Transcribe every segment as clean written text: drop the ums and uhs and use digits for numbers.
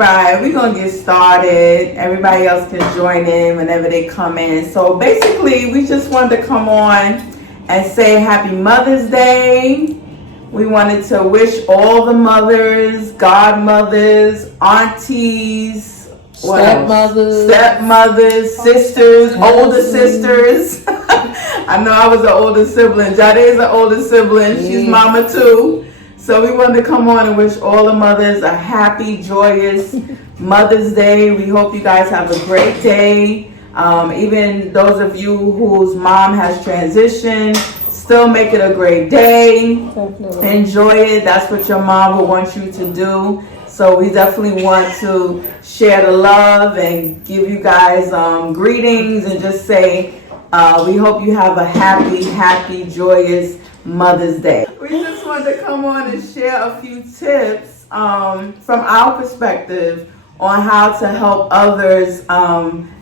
right, we're going to get started. Everybody else can join in whenever they come in. So basically, we just wanted to come on and say Happy Mother's Day. We wanted to wish all the mothers, godmothers, aunties, stepmothers, sisters, older sisters. I know I was the older sibling. Jade's the older sibling. She's mama too. So we wanted to come on and wish all the mothers a happy, joyous Mother's Day. We hope you guys have a great day. Even those of you whose mom has transitioned, still make it a great day. Definitely. Enjoy it. That's what your mom will want you to do. So we definitely want to share the love and give you guys greetings and just say we hope you have a happy, joyous Mother's Day. We just wanted to come on and share a few tips from our perspective on how to help others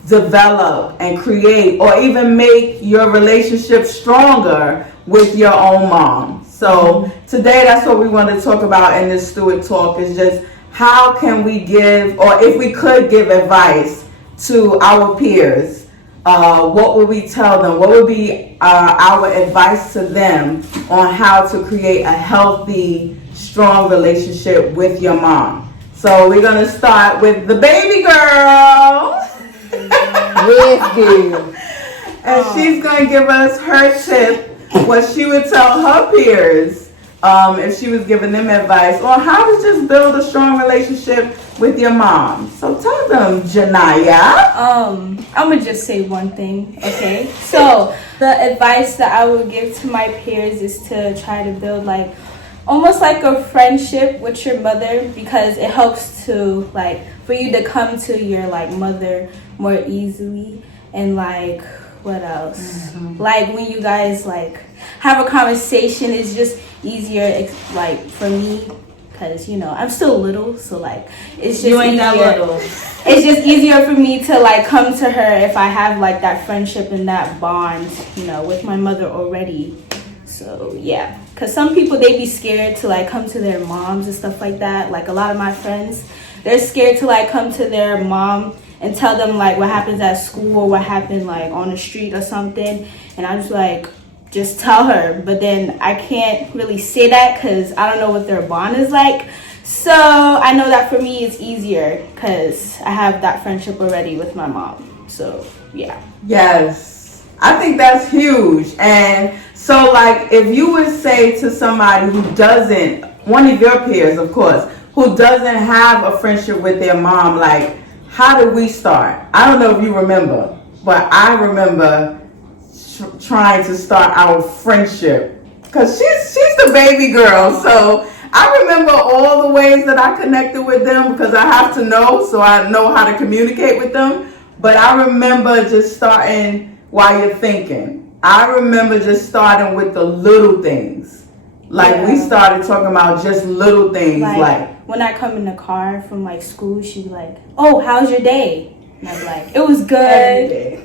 develop and create or even make your relationship stronger with your own mom. So today that's what we want to talk about in this Stewart Talk is just how can we give, or if we could give advice to our peers, what would we tell them? What would be our advice to them on how to create a healthy, strong relationship with your mom? So we're going to start with the baby girl. And she's going to give us her tip, what she would tell her peers if she was giving them advice on how to just build a strong relationship with your mom. So tell them, Janaya. I'm going to just say one thing, okay? So the advice that I would give to my peers is to try to build like almost like a friendship with your mother, because it helps to like for you to come to your like mother more easily. And like what else, like when you guys like have a conversation, it's just easier like for me, because you know I'm still little, so like it's just you ain't easier. That little. It's just easier for me to like come to her if I have like that friendship and that bond, you know, with my mother already. So yeah, because some people, they be scared to like come to their moms and stuff like that. Like a lot of my friends, they're scared to like come to their mom and tell them like what happens at school or what happened like on the street or something. And I'm just like, just tell her. But then I can't really say that because I don't know what their bond is like. So I know that for me it's easier because I have that friendship already with my mom. So yeah. Yes, I think that's huge. And so like if you would say to somebody who doesn't, one of your peers of course, who doesn't have a friendship with their mom, like how did we start? I don't know if you remember, but I remember trying to start our friendship because she's the baby girl. So I remember all the ways that I connected with them because I have to know, so I know how to communicate with them. But I remember just starting while you're thinking. I remember just starting with the little things. Like we started talking about just little things like when I come in the car from like school, she'd be like, "Oh, how's your day?" And I'd be like, "It was good."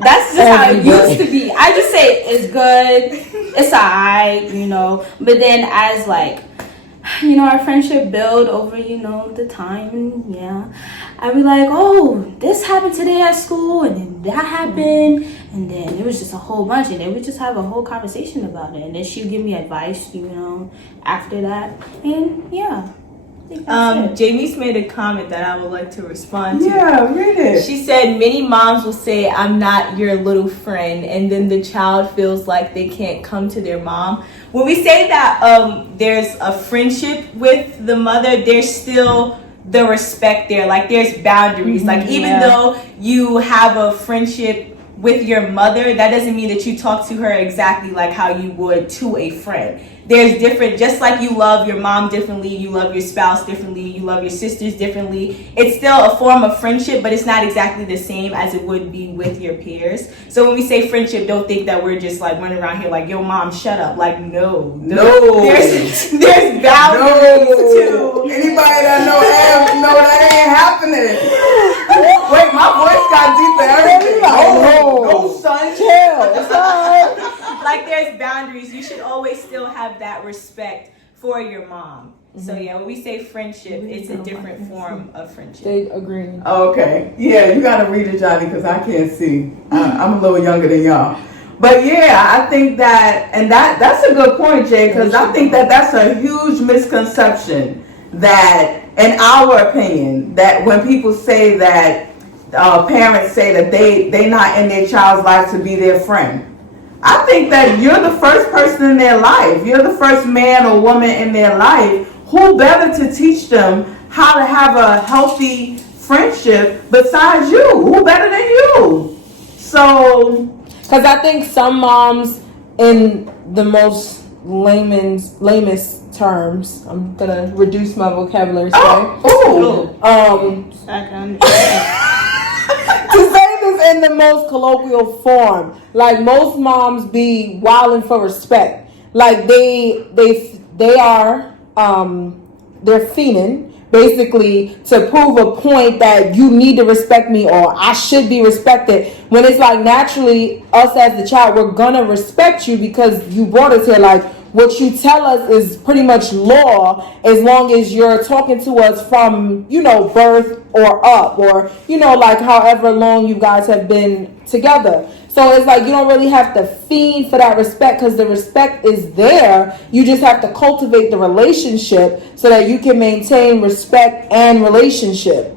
That's just how it used to be. I just say it's good, it's alright, you know. But then as like, you know, our friendship build over, you know, the time, and I'd be like, "Oh, this happened today at school, and then that happened, and then it was just a whole bunch, and then we just have a whole conversation about it, and then she'd give me advice, you know, after that, and Jamie's made a comment that I would like to respond to. Yeah, read it. She said many moms will say, "I'm not your little friend," and then the child feels like they can't come to their mom. When we say that there's a friendship with the mother, there's still the respect there. Like there's boundaries. Like even though you have a friendship with your mother, that doesn't mean that you talk to her exactly like how you would to a friend. There's different, just like you love your mom differently, you love your spouse differently, you love your sisters differently. It's still a form of friendship, but it's not exactly the same as it would be with your peers. So when we say friendship, don't think that we're just like running around here like, "Yo, mom, shut up." Like, no. There's boundaries too. Anybody that know that ain't happening. Wait, my voice got deep and everything. No, son, chill. Like there's boundaries. You should always still have that respect for your mom. So yeah, when we say friendship, it's a different form of friendship. They agree. Okay. Yeah, you gotta read it, Johnny, because I can't see. I'm a little younger than y'all. But yeah, I think that, and that's a good point, Jay, because I think that that's a huge misconception that, in our opinion, that when people say that, parents say that they not in their child's life to be their friend. I think that you're the first person in their life. You're the first man or woman in their life. Who better to teach them how to have a healthy friendship besides you? Who better than you? So, because I think some moms, in the most lamest terms, I'm gonna reduce my vocabulary. To say this in the most colloquial form, like most moms be wilding for respect. Like they are they're fiending basically to prove a point that you need to respect me or I should be respected. When it's like naturally us as the child, we're gonna respect you because you brought us here. Like what you tell us is pretty much law as long as you're talking to us from, birth or up or, like however long you guys have been together. So it's like you don't really have to fiend for that respect because the respect is there. You just have to cultivate the relationship so that you can maintain respect and relationship.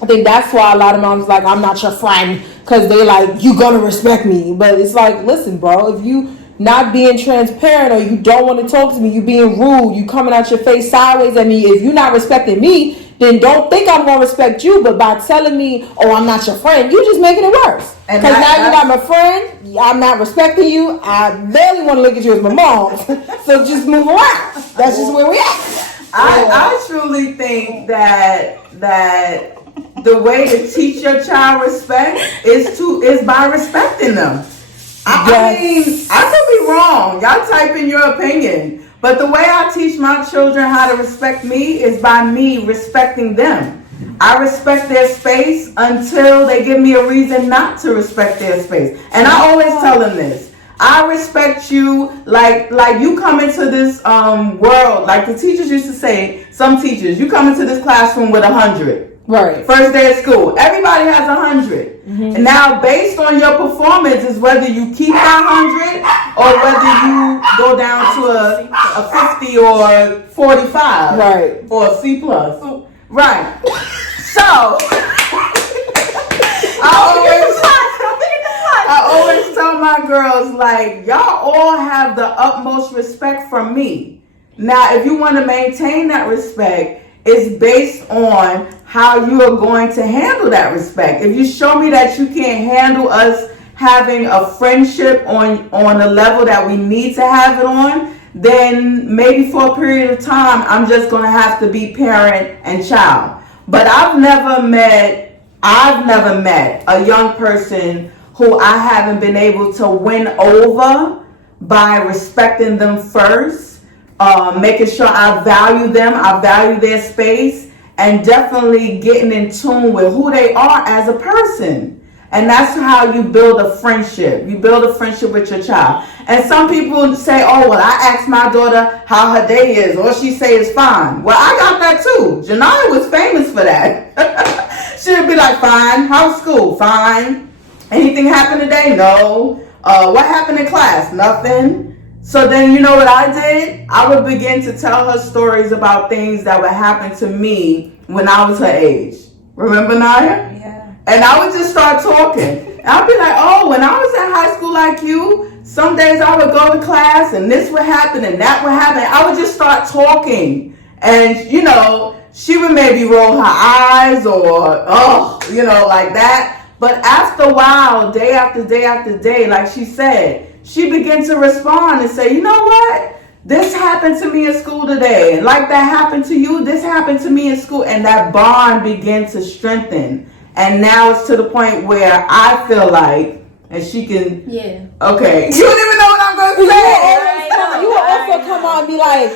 I think that's why a lot of moms like, I'm not your friend because they like, you gonna respect me. But it's like, listen, bro, if you not being transparent or you don't want to talk to me, you being rude, you coming out your face sideways at me, if you're not respecting me, then don't think I'm going to respect you. But by telling me, oh, I'm not your friend, you just making it worse. Because now you're not my friend, I'm not respecting you, I barely want to look at you as my mom. So just move around. That's just where we at. I truly think that the way to teach your child respect is by respecting them. I mean, I could be wrong. Y'all type in your opinion. But the way I teach my children how to respect me is by me respecting them. I respect their space until they give me a reason not to respect their space. And I always tell them this. I respect you like you come into this world, like the teachers used to say, some teachers, you come into this classroom with 100. Right. First day of school. Everybody has 100. Mm-hmm. And now based on your performance is whether you keep that 100 or whether you go down to a 50 or 45. Right. Or a C plus. Right. So I always tell my girls, like, y'all all have the utmost respect from me. Now, if you want to maintain that respect, it's based on how you are going to handle that respect. If you show me that you can't handle us having a friendship on a level that we need to have it on, then maybe for a period of time, I'm just going to have to be parent and child. But I've never met a young person who I haven't been able to win over by respecting them first, making sure I value them, I value their space, and definitely getting in tune with who they are as a person. And that's how you build a friendship. You build a friendship with your child. And some people say, oh, well, I asked my daughter how her day is. All she say is fine. Well, I got that too. Janaya was famous for that. She'd be like, fine. How's school? Fine. Anything happened today? No. What happened in class? Nothing. So then you know what I did? I would begin to tell her stories about things that would happen to me when I was her age. Remember, Naya? Yeah. And I would just start talking. And I'd be like, oh, when I was in high school like you, some days I would go to class and this would happen and that would happen. I would just start talking. And, you know, she would maybe roll her eyes or, like that. But after a while, day after day after day, like she said, she began to respond and say, you know what? This happened to me in school today. And like that happened to you, this happened to me in school. And that bond began to strengthen. And now it's to the point where I feel like, and she can, okay. You don't even know what I'm going to say. You will also come on and be like,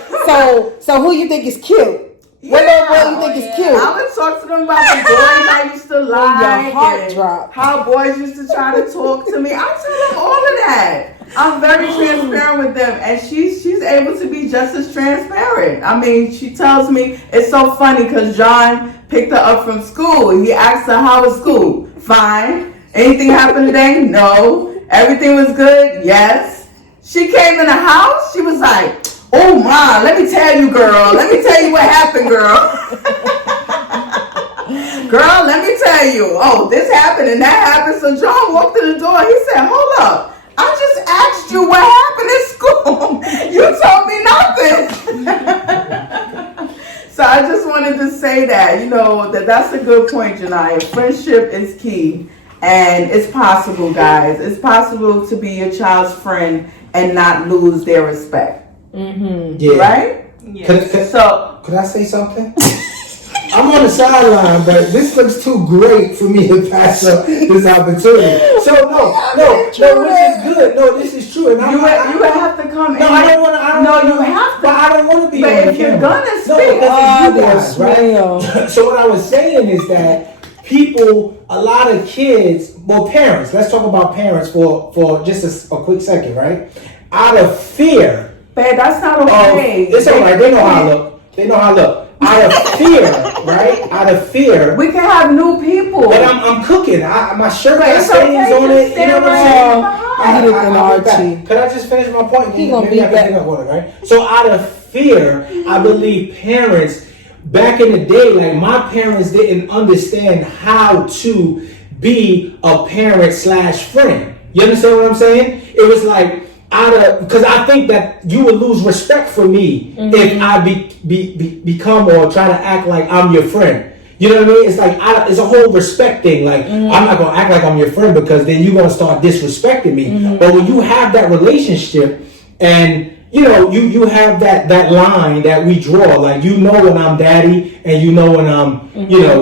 so who you think is cute? What little boy you think is cute? I would talk to them about the boys I used to like. Your heart and dropped. how boys used to try to talk to me. I tell them all of that. I'm very transparent with them, and she's able to be just as transparent. I mean, she tells me, it's so funny because John picked her up from school. He asked her, how was school? Fine. Anything happened today? No. Everything was good? Yes. She came in the house, she was like, oh my, let me tell you, girl. Let me tell you what happened, girl. Girl, let me tell you. Oh, this happened and that happened. So John walked in the door. He said, hold up. I just asked you what happened at school. You told me nothing. So I just wanted to say that, that's a good point, Janiyah. Friendship is key. And it's possible, guys. It's possible to be your child's friend and not lose their respect. Mm-hmm. Yeah. Right? Yeah. Could I say something? I'm on the sideline, but this looks too great for me to pass up this opportunity. So no, which is good. No, this is true. And you would have to come. No, I don't want to. No, you have to. But I don't want to be. But on if you're gonna speak, no, because you guys, right? So what I was saying is that people, a lot of kids, well, parents. Let's talk about parents for just a quick second, right? Out of fear. Babe, that's not okay. It's all right. They know how I look. They know how I look. Out of fear, right? Out of fear. We can have new people. But I'm cooking. My shirt got stains on it. You know what I'm saying? Could I just finish my point? He gonna Maybe I can pick up on it, right? So out of fear, I believe parents, back in the day, like my parents didn't understand how to be a parent / friend. You understand what I'm saying? It was like, because I think that you would lose respect for me if I become or try to act like I'm your friend. You know what I mean? It's like it's a whole respect thing. Like I'm not gonna act like I'm your friend because then you're gonna start disrespecting me. But when you have that relationship and you have that line that we draw, like when I'm daddy and when I'm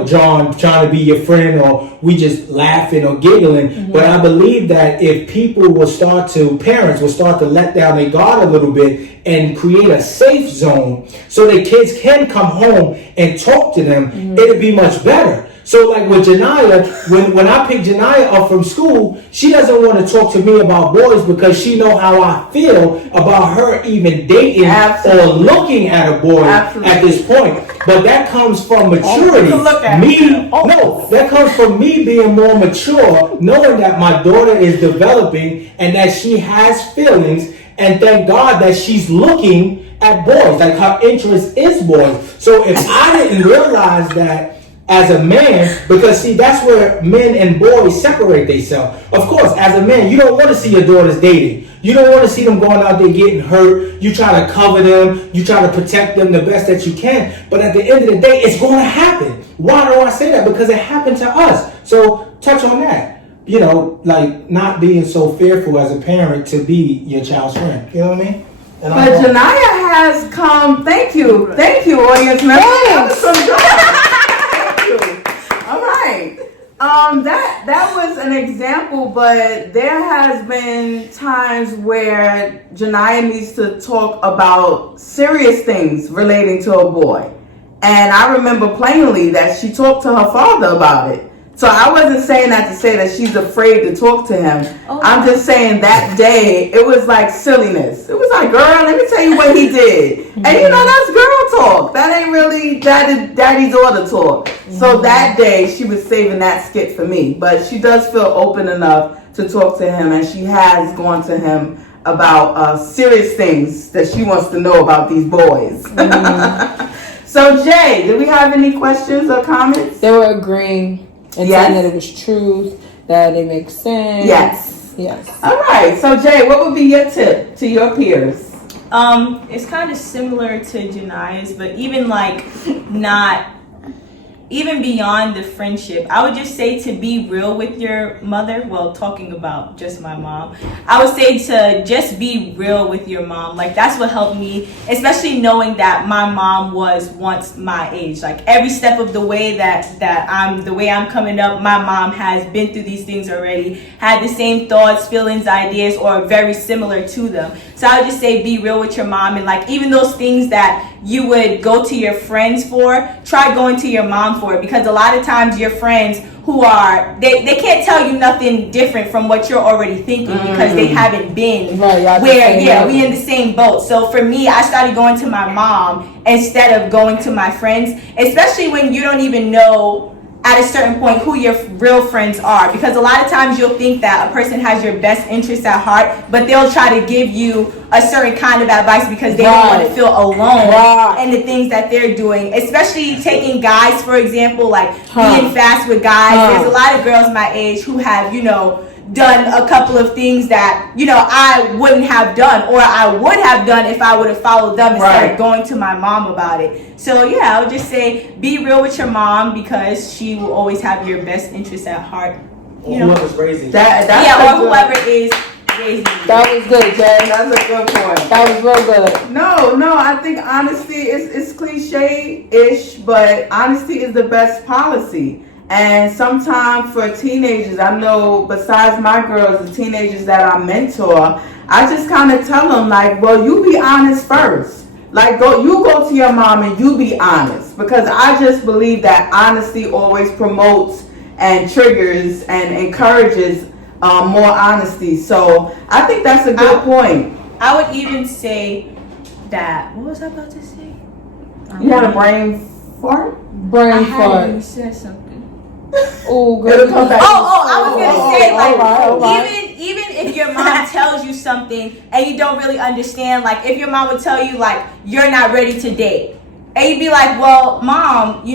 John trying to be your friend, or we just laughing or giggling. But I believe that if parents will start to let down their guard a little bit and create a safe zone so that kids can come home and talk to them, it'll be much better. So like with Janiyah, when I pick Janiyah up from school, she doesn't want to talk to me about boys because she know how I feel about her even dating or looking at a boy at this point. But that comes from maturity. That comes from me being more mature, knowing that my daughter is developing and that she has feelings, and thank God that she's looking at boys, like her interest is boys. So if I didn't realize that as a man, because see, that's where men and boys separate themselves. Of course, as a man, you don't want to see your daughters dating. You don't want to see them going out there getting hurt. You try to cover them. You try to protect them the best that you can. But at the end of the day, it's going to happen. Why do I say that? Because it happened to us. So touch on that. Like not being so fearful as a parent to be your child's friend. You know what I mean? But Janiyah has come. Thank you, audience members. All right. That was an example, but there has been times where Janiyah needs to talk about serious things relating to a boy. And I remember plainly that she talked to her father about it. So I wasn't saying that to say that she's afraid to talk to him. I'm just saying that day, it was like silliness. It was like, girl, let me tell you what he did. And that's girl talk. That ain't really daddy daughter talk. So that day, she was saving that skit for me. But she does feel open enough to talk to him, and she has gone to him about serious things that she wants to know about these boys. So Jay, do we have any questions or comments? They were agreeing. And saying that it was truth, that it makes sense. Yes. All right. So Jay, what would be your tip to your peers? It's kind of similar to Janiyah's, but even like not even beyond the friendship, I would just say to be real with your mother. Well, talking about just my mom, I would say to just be real with your mom. Like, that's what helped me, especially knowing that my mom was once my age. Like, every step of the way that I'm coming up, my mom has been through these things already, had the same thoughts, feelings, ideas, or very similar to them. So I would just say be real with your mom, and like, even those things that you would go to your friends for, try going to your mom for it, because a lot of times your friends who are, they can't tell you nothing different from what you're already thinking, because they haven't been we in the same boat. So for me, I started going to my mom instead of going to my friends, especially when you don't even know at a certain point who your real friends are, because a lot of times you'll think that a person has your best interests at heart, but they'll try to give you a certain kind of advice because they don't want to feel alone in the things that they're doing, especially taking guys, for example, like being fast with guys. There's a lot of girls my age who have, done a couple of things that, I wouldn't have done, or I would have done if I would have followed them instead of going to my mom about it. So yeah, I would just say be real with your mom, because she will always have your best interests at heart. Whoever's raising or whoever is raising you. That was good, Jay. That's a good point. That was real good. No, I think honesty is cliche-ish, but honesty is the best policy. And sometimes for teenagers, I know besides my girls, the teenagers that I mentor, I just kind of tell them, like, well, you be honest first. Like, you go to your mom and you be honest, because I just believe that honesty always promotes and triggers and encourages more honesty. So I think that's a good point. I would even say that, what was I about to say? You had a brain fart? Brain fart. You said something. Oh, good. I was gonna say, like, all right. even if your mom tells you something and you don't really understand, like, if your mom would tell you, like, you're not ready to date, and you'd be like, well, mom,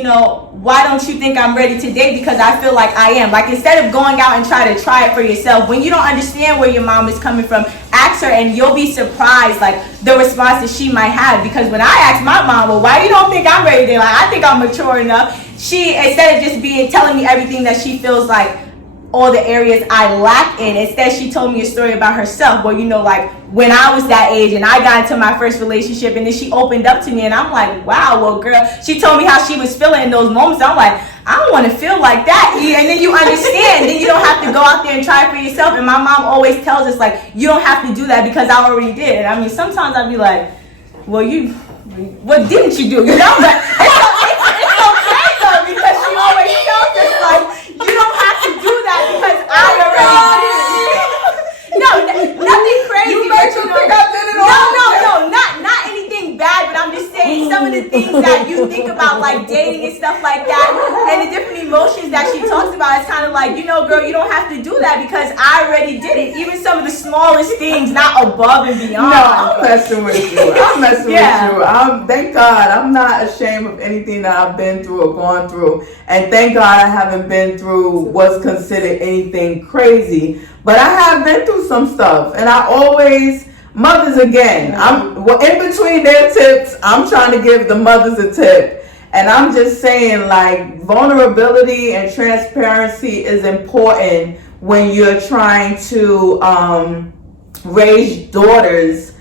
why don't you think I'm ready to date? Because I feel like I am. Like, instead of going out and try it for yourself, when you don't understand where your mom is coming from, ask her, and you'll be surprised, like, the responses she might have. Because when I asked my mom, well, why you don't think I'm ready to date? Like, I think I'm mature enough. She, instead of just telling me everything that she feels like all the areas I lack in, instead she told me a story about herself. Well, like, when I was that age and I got into my first relationship, and then she opened up to me, and I'm like, wow, well, girl, she told me how she was feeling in those moments. I'm like, I don't want to feel like that. And then you understand. Then you don't have to go out there and try it for yourself. And my mom always tells us, like, you don't have to do that because I already did. And I mean, sometimes I'd be like, well, what didn't you do? But it's okay though, because she always tells us, like, you don't have to do that because I already did. No, nothing crazy. You make you think I did it all? No, not anything bad, but I'm just saying some of the things that you think about, like dating and stuff like that, and the different emotions that she talks about, it's kind of like, girl, you don't have to do that because I already did it. Even some of the smallest things, not above and beyond. No, I'm messing with you. With you. Thank God I'm not ashamed of anything that I've been through or gone through. And thank God I haven't been through what's considered anything crazy. But I have been through some stuff. And I always, mothers again, in between their tips, I'm trying to give the mothers a tip. And I'm just saying, like, vulnerability and transparency is important when you're trying to raise daughters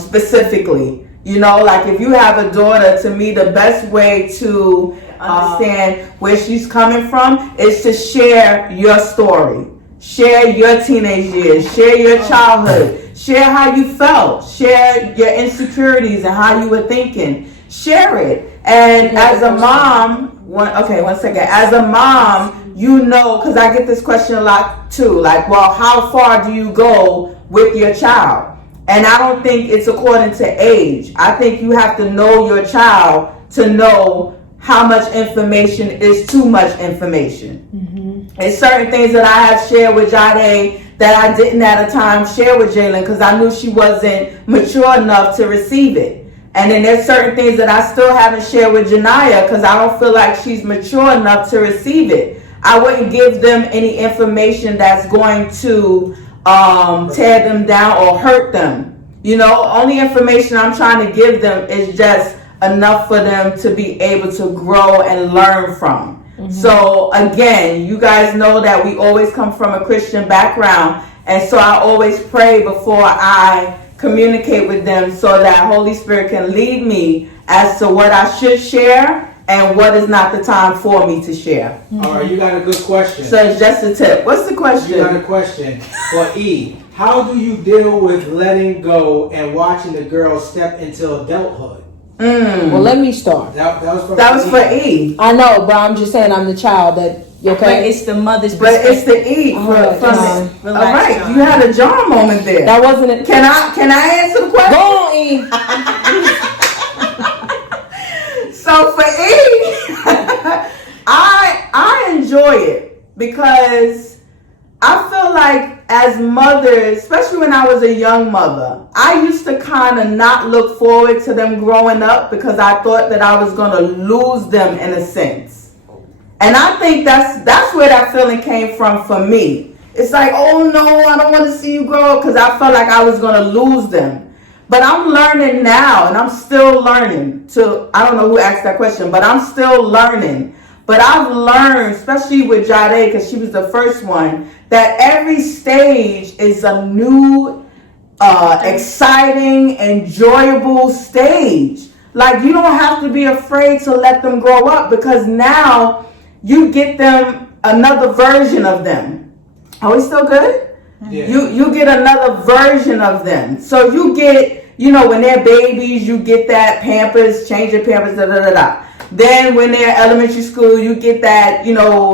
specifically. Like, if you have a daughter, to me, the best way to understand where she's coming from is to share your story. Share your teenage years. Share your childhood. Share how you felt. Share your insecurities and how you were thinking. Share it. And as a mom, one second. As a mom, because I get this question a lot too. Like, well, how far do you go with your child? And I don't think it's according to age. I think you have to know your child to know how much information is too much information. It's certain things that I have shared with Jade that I didn't at a time share with Jalen because I knew she wasn't mature enough to receive it. And then there's certain things that I still haven't shared with Janiyah because I don't feel like she's mature enough to receive it. I wouldn't give them any information that's going to tear them down or hurt them. Only information I'm trying to give them is just enough for them to be able to grow and learn from. So again, you guys know that we always come from a Christian background, and so I always pray before I communicate with them so that Holy Spirit can lead me as to what I should share and what is not the time for me to share. All right, you got a good question. So it's just a tip. What's the question? You got a question for E. How do you deal with letting go and watching the girl step into adulthood? Well, let me start. That was for E. I know, but I'm just saying I'm the child that, But okay? it's the mother's But it's perspective. the E for Alright, from John. it. All Relax, right, John. you had a John moment there. That wasn't it. Can I answer the question? Go on, E. So for E, I enjoy it because I feel like as mothers, especially when I was a young mother, I used to kind of not look forward to them growing up because I thought that I was going to lose them in a sense. And I think that's where that feeling came from for me. It's like, oh no, I don't want to see you grow up because I felt like I was going to lose them. But I'm learning now, and I'm still learning. I don't know who asked that question, but I'm still learning. But I've learned, especially with Jade, because she was the first one, that every stage is a new, exciting, enjoyable stage. Like, you don't have to be afraid to let them grow up because now you get them another version of them. Are we still good? Yeah. You get another version of them. So you get, when they're babies, you get that Pampers, change your Pampers, da da da da. Then when they're elementary school, you get that,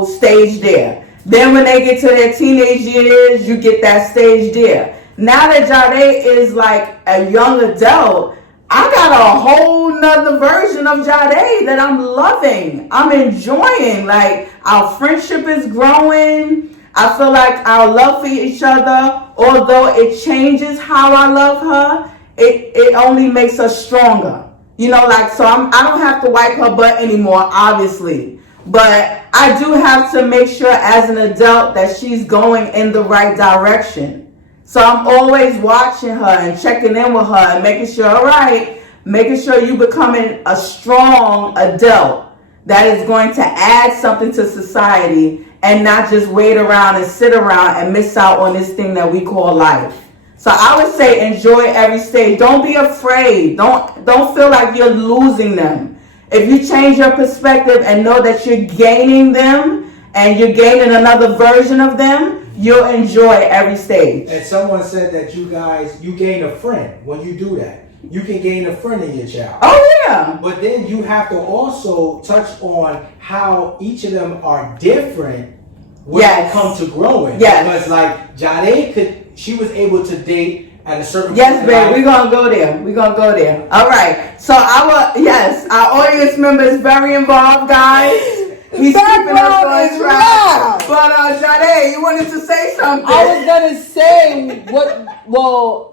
stage there. Then when they get to their teenage years, you get that stage there. Now that Jade is like a young adult, I got a whole nother version of Jade that I'm loving. I'm enjoying. Like, our friendship is growing. I feel like our love for each other, although it changes how I love her, it only makes us stronger. So I don't have to wipe her butt anymore, obviously. But I do have to make sure as an adult that she's going in the right direction. So I'm always watching her and checking in with her and making sure, all right, making sure you're becoming a strong adult that is going to add something to society and not just wait around and sit around and miss out on this thing that we call life. So I would say enjoy every stage. Don't be afraid. Don't feel like you're losing them. If you change your perspective and know that you're gaining them and you're gaining another version of them, you'll enjoy every stage. And someone said that you gain a friend when you do that. You can gain a friend in your child. Oh yeah. But then you have to also touch on how each of them are different when Yes. it comes to growing. Yes. Because like Jade she was able to date at a certain Yes, point. babe, we're gonna go there. All right. So our audience member is very involved, guys. He's keeping us on track. But Jade, you wanted to say something. I was gonna say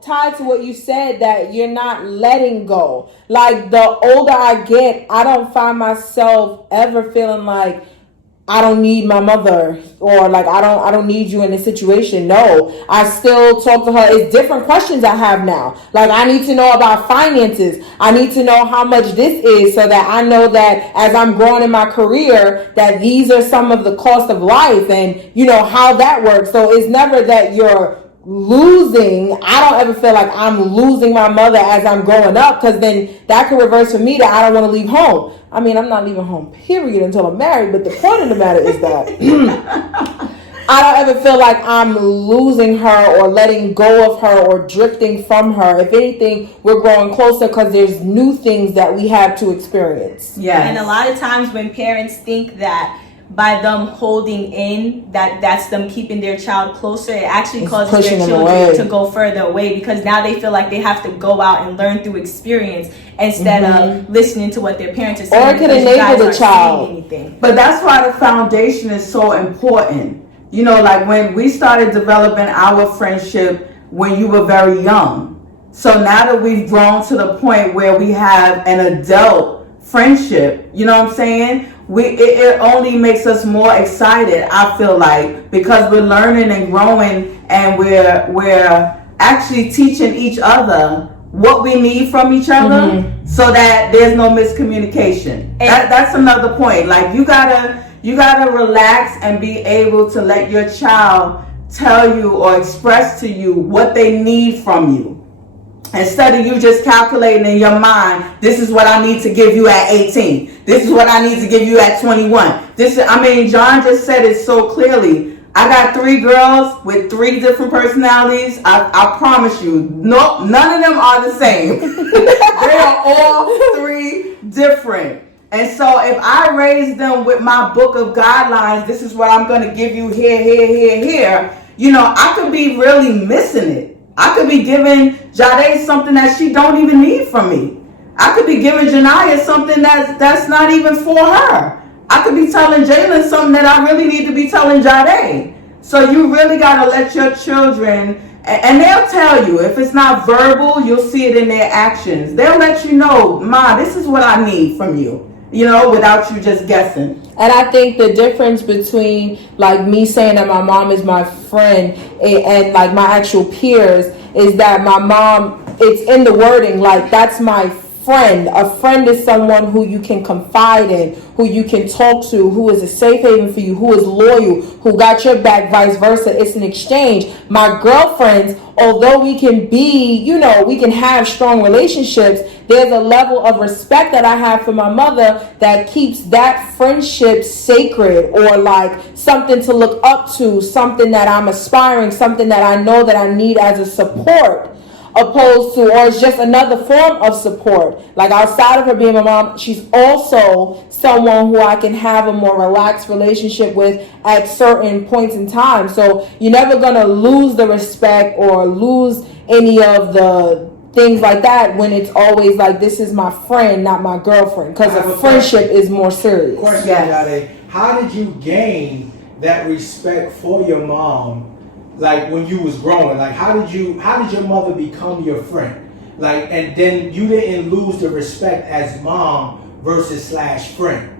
tied to what you said, that you're not letting go. Like, the older I get, I don't find myself ever feeling like I don't need my mother, or like I don't need you in this situation. No, I still talk to her. It's different questions I have now. Like, I need to know about finances. I need to know how much this is so that I know that as I'm growing in my career, that these are some of the cost of life and how that works. So it's never that you're losing. I don't ever feel like I'm losing my mother as I'm growing up, because then that could reverse for me that I don't want to leave home. I mean, I'm not leaving home, period, until I'm married. But the point of the matter is that I don't ever feel like I'm losing her or letting go of her or drifting from her. If anything, we're growing closer because there's new things that we have to experience. Yes. And a lot of times when parents think that by them holding in, that's them keeping their child closer, it actually causes pushing their them children away. to go further away, because now they feel like they have to go out and learn through experience instead of listening to what their parents are saying. Or it could because you guys enable the aren't child. saying anything. But that's why the foundation is so important. Like when we started developing our friendship when you were very young. So now that we've grown to the point where we have an adult friendship, you know what I'm saying? It only makes us more excited, I feel like, because we're learning and growing, and we're actually teaching each other what we need from each other so that there's no miscommunication. That's another point. Like you gotta relax and be able to let your child tell you or express to you what they need from you. Instead of you just calculating in your mind, this is what I need to give you at 18. This is what I need to give you at 21. John just said it so clearly. I got 3 girls with 3 different personalities. I promise you, no, none of them are the same. They are all 3 different. And so if I raise them with my book of guidelines, this is what I'm going to give you here, I could be really missing it. I could be giving Jade something that she don't even need from me. I could be giving Janiyah something that's not even for her. I could be telling Jalen something that I really need to be telling Jade. So you really got to let your children, and they'll tell you. If it's not verbal, you'll see it in their actions. They'll let you know, Ma, this is what I need from you, without you just guessing. And I think the difference between like me saying that my mom is my friend and like my actual peers is that my mom, it's in the wording, like that's my friend. A friend is someone who you can confide in, who you can talk to, who is a safe haven for you, who is loyal, who got your back, vice versa. It's an exchange. My girlfriends, although we can be, we can have strong relationships, there's a level of respect that I have for my mother that keeps that friendship sacred, or like something to look up to, something that I'm aspiring, something that I know that I need as a support. Opposed to, or it's just another form of support. Like outside of her being my mom, she's also someone who I can have a more relaxed relationship with at certain points in time. So you're never gonna lose the respect or lose any of the things like that when it's always like, this is my friend, not my girlfriend, because a friendship is more serious. Question, Jade. How did you gain that respect for your mom? Like when you was growing, like how did your mother become your friend? Like, and then you didn't lose the respect as mom versus / friend.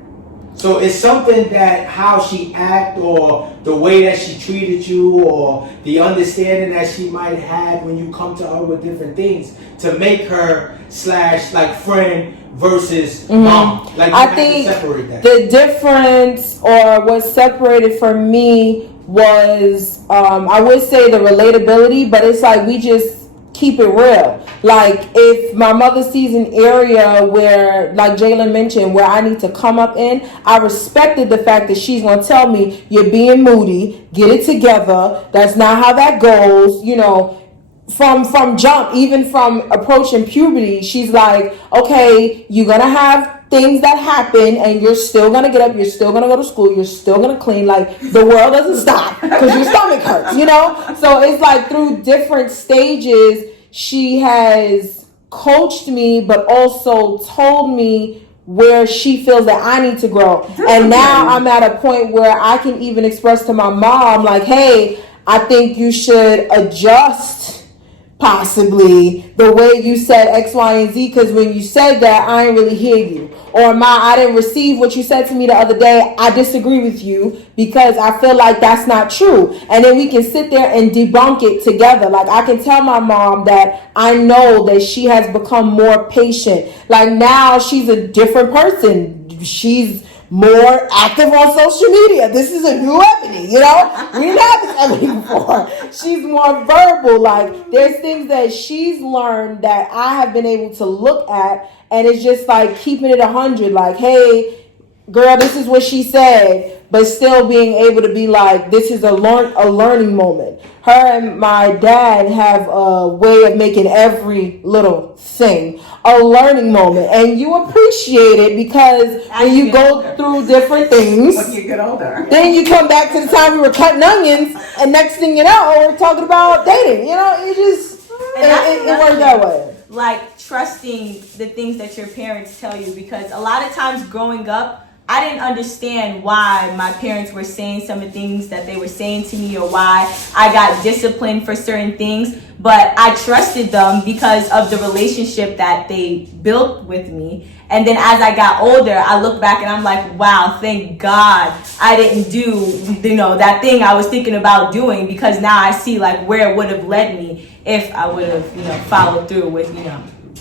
So it's something that how she act, or the way that she treated you, or the understanding that she might have when you come to her with different things to make her / like friend versus mom. Like you I have think to separate that. The difference, or what separated for me, was I would say the relatability, but it's like we just keep it real. Like if my mother sees an area where, like Jalen mentioned, where I need to come up in, I respected the fact that she's gonna tell me, you're being moody, get it together, that's not how that goes, from jump, even from approaching puberty. She's like, okay, you're gonna have things that happen, and you're still gonna get up, you're still gonna go to school, you're still gonna clean. Like the world doesn't stop because your stomach hurts, So it's like through different stages, she has coached me, but also told me where she feels that I need to grow. And now I'm at a point where I can even express to my mom, like, hey, I think you should adjust possibly the way you said X, Y, and Z, because when you said that, I didn't really hear you. Or I didn't receive what you said to me the other day. I disagree with you because I feel like that's not true. And then we can sit there and debunk it together. Like I can tell my mom that I know that she has become more patient. Like now she's a different person. She's more active on social media. This is a new Ebony, we didn't have this Ebony before. She's more verbal. Like there's things that she's learned that I have been able to look at, and it's just like keeping it 100. Like, hey, girl, this is what she said, but still being able to be like, this is a learning moment. Her and my dad have a way of making every little thing a learning moment, and you appreciate it because when you go through different things, when you get older, then you come back to the time we were cutting onions, and next thing you know, we're talking about dating. It just it worked that way. Like trusting the things that your parents tell you, because a lot of times growing up, I didn't understand why my parents were saying some of the things that they were saying to me, or why I got disciplined for certain things. But I trusted them because of the relationship that they built with me. And then as I got older, I look back and I'm like, wow, thank God I didn't do, that thing I was thinking about doing, because now I see like where it would have led me if I would have, followed through with,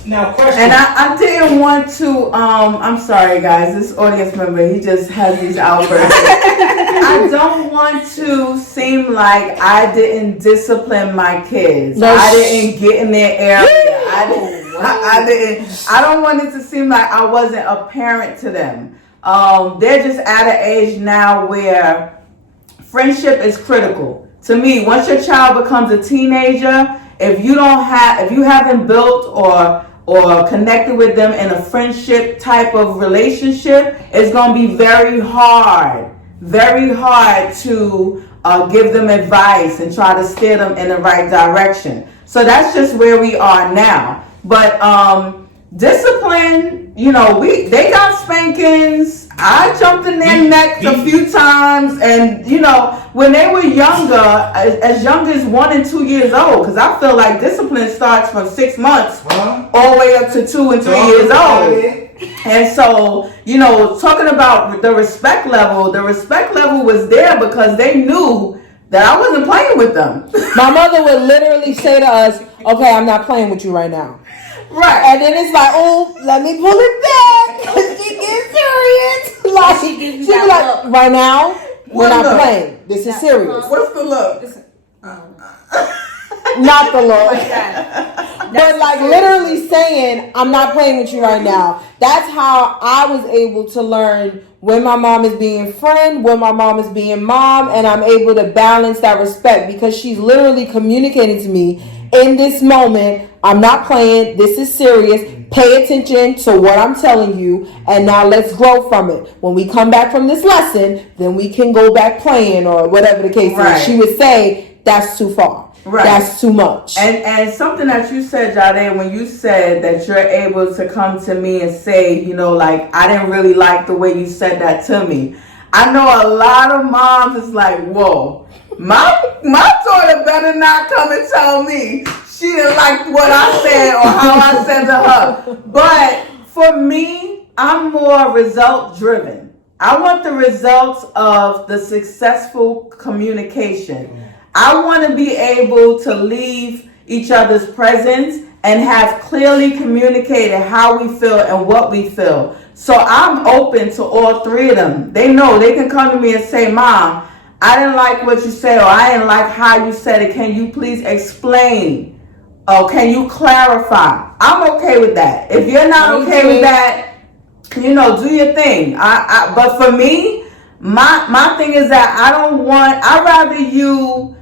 Now, question. And I didn't want to, I'm sorry guys, this audience member, he just has these outbursts. I don't want to seem like I didn't discipline my kids. No, I didn't get in their area. I don't want it to seem like I wasn't a parent to them. They're just at an age now where friendship is critical. To me, once your child becomes a teenager, if you haven't built or connected with them in a friendship type of relationship, it's going to be very hard to give them advice and try to steer them in the right direction. So that's just where we are now. But discipline, they got spankings. I jumped in their neck a few times, and when they were younger, as young as 1 and 2 years old, because I feel like discipline starts from 6 months all the way up to 2 and 3 years old. And so, talking about the respect level was there because they knew that I wasn't playing with them. My mother would literally say to us, "Okay, I'm not playing with you right now." Right. And then it's like, "Oh, let me pull it back." She gets serious. Like She gives you she be that like, look. "Right now, we're What not look? playing. This is serious." What's the look? Not the look. Like that. But like literally saying, "I'm not playing with you right now." That's how I was able to learn when my mom is being friend, when my mom is being mom, and I'm able to balance that respect because she's literally communicating to me in this moment. I'm not playing. This is serious. Pay attention to what I'm telling you, and now let's grow from it. When we come back from this lesson, then we can go back playing or whatever the case Right. is. She would say, "That's too far. Right. That's too much." And something that you said, Jade, when you said that you're able to come to me and say, like, I didn't really like the way you said that to me. I know a lot of moms is like, whoa, my daughter better not come and tell me she didn't like what I said or how I said to her. But for me, I'm more result driven. I want the results of the successful communication. I want to be able to leave each other's presence and have clearly communicated how we feel and what we feel. So I'm open to all three of them. They know they can come to me and say, "Mom, I didn't like what you said, or I didn't like how you said it. Can you please explain? Oh, can you clarify?" I'm okay with that. If you're not okay with that, do your thing. But for me, my thing is that I'd rather you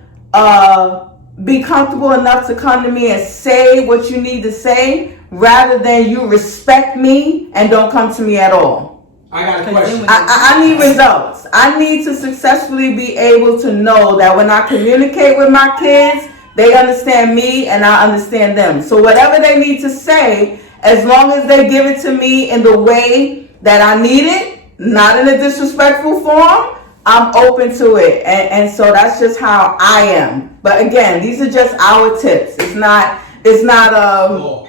be comfortable enough to come to me and say what you need to say rather than you respect me and don't come to me at all. I got a question. I need results. I need to successfully be able to know that when I communicate with my kids, they understand me and I understand them. So whatever they need to say, as long as they give it to me in the way that I need it, not in a disrespectful form, I'm open to it. And so that's just how I am. But again, these are just our tips. It's not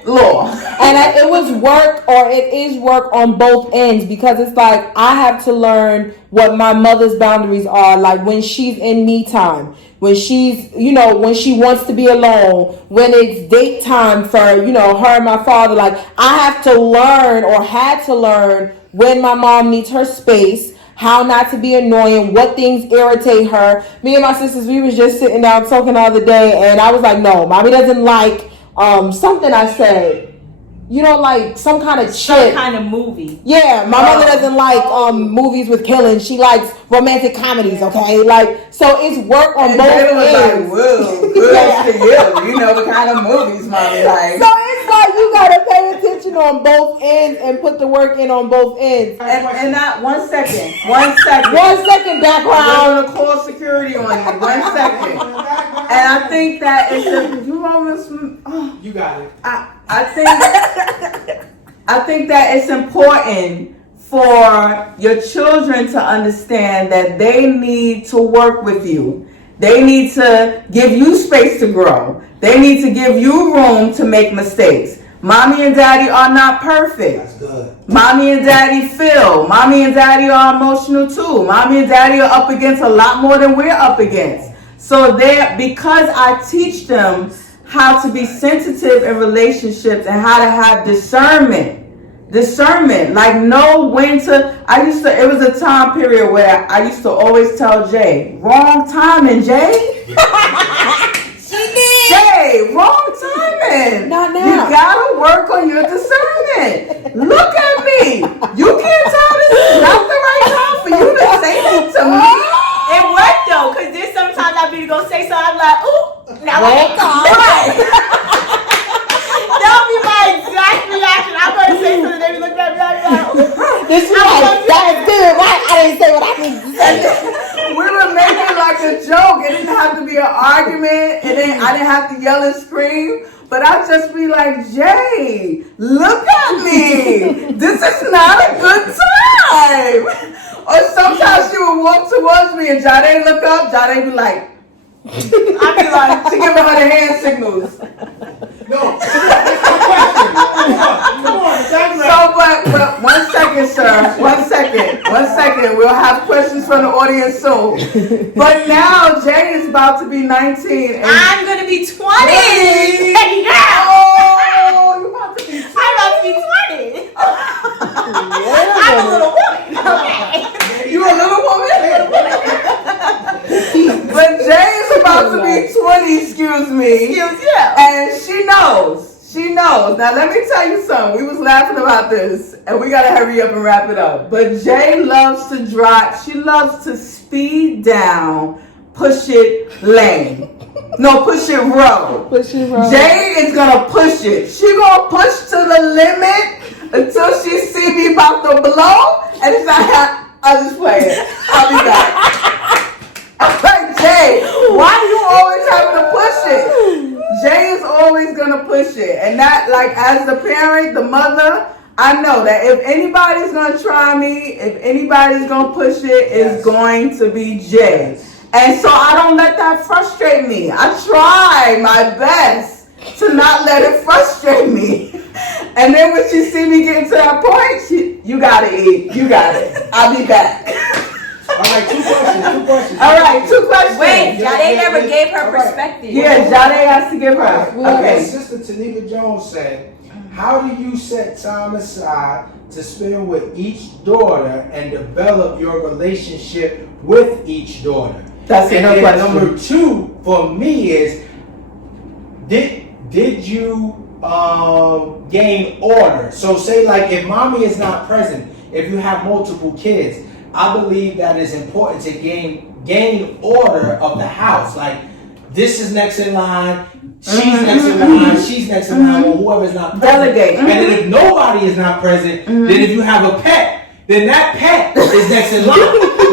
law. And it was work, or it is work on both ends, because it's like I have to learn what my mother's boundaries are. Like when she's in me time, when she's, when she wants to be alone, when it's date time for, her and my father. Like I have to learn, or had to learn, when my mom needs her space, how not to be annoying, what things irritate her. Me and my sisters, we was just sitting down talking the other day, and I was like, "No, mommy doesn't like something I said. Like some kind of Some chick. kind of movie. Yeah, my mother doesn't like movies with killing. She likes romantic comedies, okay? Like, so it's work on both Jada was like, ends. "Whoa, kudos to you. You know the kind of movies mommy likes." So it's like you gotta pay attention on both ends and put the work in on both ends. And not 1 second. 1 1 second. second I'm background. gonna call security on you. 1 second. And I think that it's You got it. I think that it's important for your children to understand that they need to work with you. They need to give you space to grow. They need to give you room to make mistakes. Mommy and daddy are not perfect. That's good. Mommy and daddy feel. Mommy and daddy are emotional too. Mommy and daddy are up against a lot more than we're up against. So because I teach them how to be sensitive in relationships and how to have discernment. Like know when to. It was a time period where I used to always tell Jay, wrong timing, Jay. Jay, wrong timing. Not now. You gotta work on your discernment. Look at me. You can't tell this is not the right time for you to say that to me. It worked though, because there's sometimes I'll be to go say something, I'm like, ooh, now Wrong time. right. That'll be my exact reaction. I'm going to say something, they be looking at me like, ooh. This is like, that is good, right? I didn't say what I needed to say. We would make it like a joke. It didn't have to be an argument. I didn't have to yell and scream. But I'd just be like, Jay, look at me. This is not a good time. Or sometimes she would walk towards me and Jade look up. Jade be like, I'd be like, she giving her the hand signals. No, that's my question. Come on, talk about So, but 1 second, sir. 1 second. 1 second. We'll have questions from the audience soon. But now Jay is about to be 19. And I'm going to be 20. Oh, you about to be 20. I'm about to be 20. I'm a little woman. Okay. You a little woman? But Jay is about to be 20, excuse me. Excuse you. And she knows. She knows. Now let me tell you something. We was laughing about this, and we gotta hurry up and wrap it up. But Jay loves to drive. She loves to speed down, push it lane. No, push it road. Push it road. Jay is gonna push it. She gonna push to the limit until she see me about to blow, and it's like, I'll just play it. I'll be back. I'm like, Jay, why are you always having to push it? Jay is always gonna push it, and that, like, as the parent, the mother, I know that if anybody's gonna try me, if anybody's gonna push it, it's going to be Jay. And so I don't let that frustrate me. I try my best to not let it frustrate me. And then when she see me getting to that point, you gotta eat. You got it. I'll be back. All right, two questions. All right, 2 questions. Wait, Jade never gave her perspective. Yeah, Jade has to give her. Okay. Okay. Sister Tanika Jones said, how do you set time aside to spend with each daughter and develop your relationship with each daughter? That's And her then question. number 2 for me is, did you gain order? So say like if mommy is not present, if you have multiple kids, I believe that it's important to gain order of the house. Like this is next in line, she's next in line, she's next in line, or whoever's not present. Delegate. And then if nobody is not present, then if you have a pet, then that pet is next in line.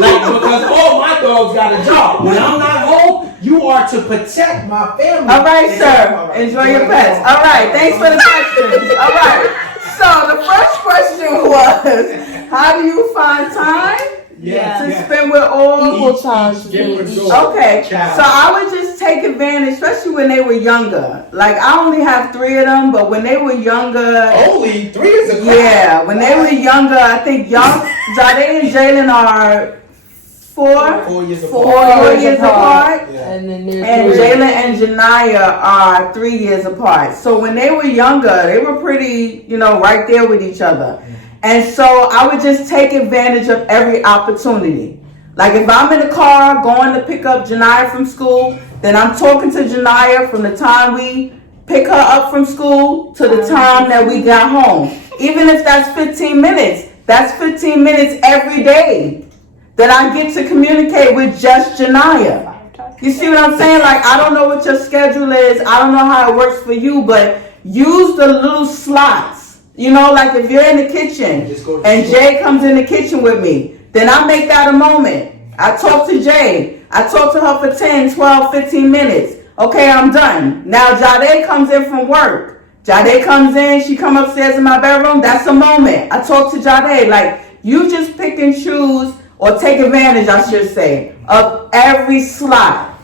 Like because all my dogs got a job. When I'm not home, you are to protect my family. All right, sir. Enjoy your pets. All right. Thanks for the questions. All right. So the first question was, how do you find time to spend with all? Equal time. Okay. So I would just take advantage, especially when they were younger. Like I only have 3 of them, but when they were younger. Only 3 is a crowd. Yeah, when they were younger, I think y'all, Jade and Jalen are 4 years apart. And then there's And Jalen and Janiyah are 3 years apart. So when they were younger, they were pretty, right there with each other. And so I would just take advantage of every opportunity. Like if I'm in the car going to pick up Janiyah from school, then I'm talking to Janiyah from the time we pick her up from school to the time that we got home. Even if that's 15 minutes, that's 15 minutes every day that I get to communicate with just Janiyah. You see what I'm saying? Like, I don't know what your schedule is. I don't know how it works for you, but use the little slots. Like if you're in the kitchen and Jay comes in the kitchen with me, then I make that a moment. I talk to Jay. I talk to her for 10, 12, 15 minutes. Okay, I'm done. Now Jade comes in from work. Jade comes in, she come upstairs in my bedroom. That's a moment. I talk to Jade. Like, you just pick and choose, or take advantage, I should say, of every slot.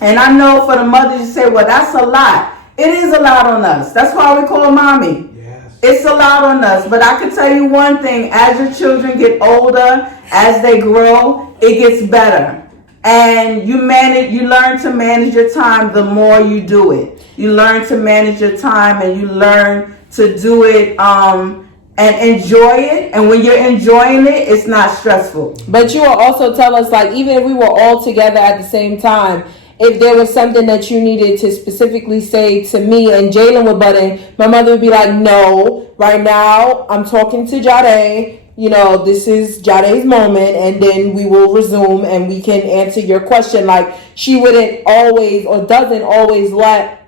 And I know for the mothers, you say, well, that's a lot. It is a lot on us. That's why we call mommy. Yes. It's a lot on us. But I can tell you one thing, as your children get older, as they grow, it gets better. And you learn to manage your time the more you do it. You learn to manage your time, and you learn to do it and enjoy it. And when you're enjoying it, it's not stressful. But you will also tell us, like, even if we were all together at the same time, if there was something that you needed to specifically say to me and Jalen would butt in, my mother would be like, no, right now I'm talking to Jade. You know, this is Jade's moment, and then we will resume and we can answer your question. Like, she wouldn't always or doesn't always let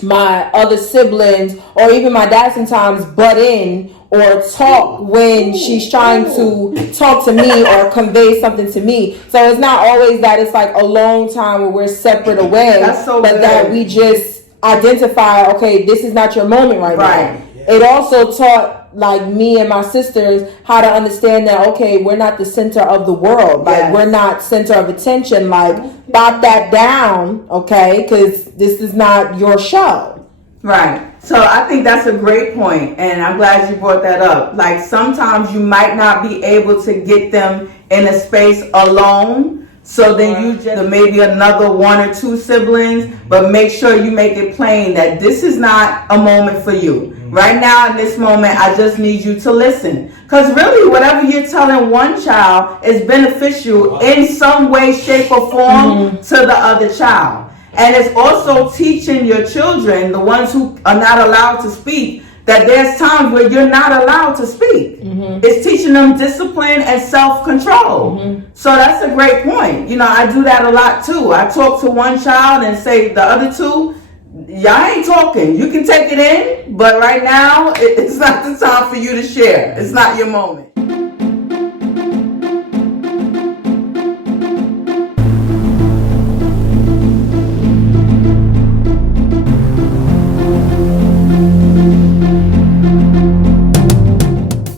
my other siblings or even my dad sometimes butt in or talk when she's trying to talk to me or convey something to me. So it's not always that it's like a long time where we're separate away, That's so but good. that we just identify, okay, this is not your moment right Right. now. It also taught like me and my sisters how to understand that, okay, we're not the center of the world. Like, Yes. we're not center of attention. Like, bop that down, okay? Because this is not your show. Right. So I think that's a great point, and I'm glad you brought that up. Like, sometimes you might not be able to get them in a space alone, so then you just maybe another one or two siblings, but make sure you make it plain that this is not a moment for you. Right now, in this moment, I just need you to listen. Because really, whatever you're telling one child is beneficial in some way, shape, or form to the other child. And it's also teaching your children, the ones who are not allowed to speak, that there's times where you're not allowed to speak. It's teaching them discipline and self-control. So that's a great point. You know, I do that a lot too. I talk to one child and say, the other two, y'all ain't talking. You can take it in, but right now, it's not the time for you to share. It's not your moment.